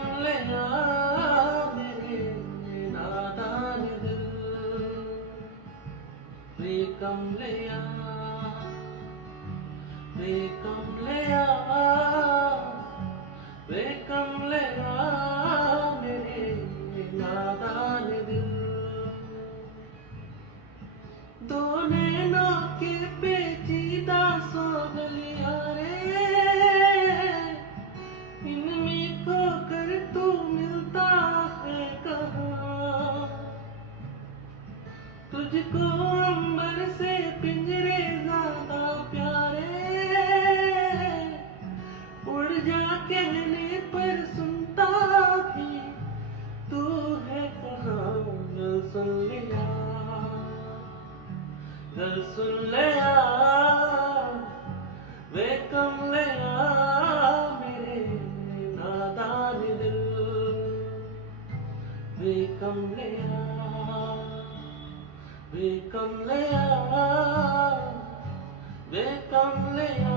कमले आ मेरे नादान दिल, वे कमले आ, वे कमले आ, वे कमले आ मेरे नादान दिल। दो नैनों के पेचीदा सो गलियां रे, इनमें खोकर तू मिलता है कहाँ। तुझको अंबर से पिंजरे ज्यादा प्यारे, उड़ जा कहने पर सुनता भी तू है कहाँ। गल सुन लिया, गल सुन लिया, वे कमले आ मेरे नादान दिल, वे कमले आ, वे कमले आ, वे कमले आ।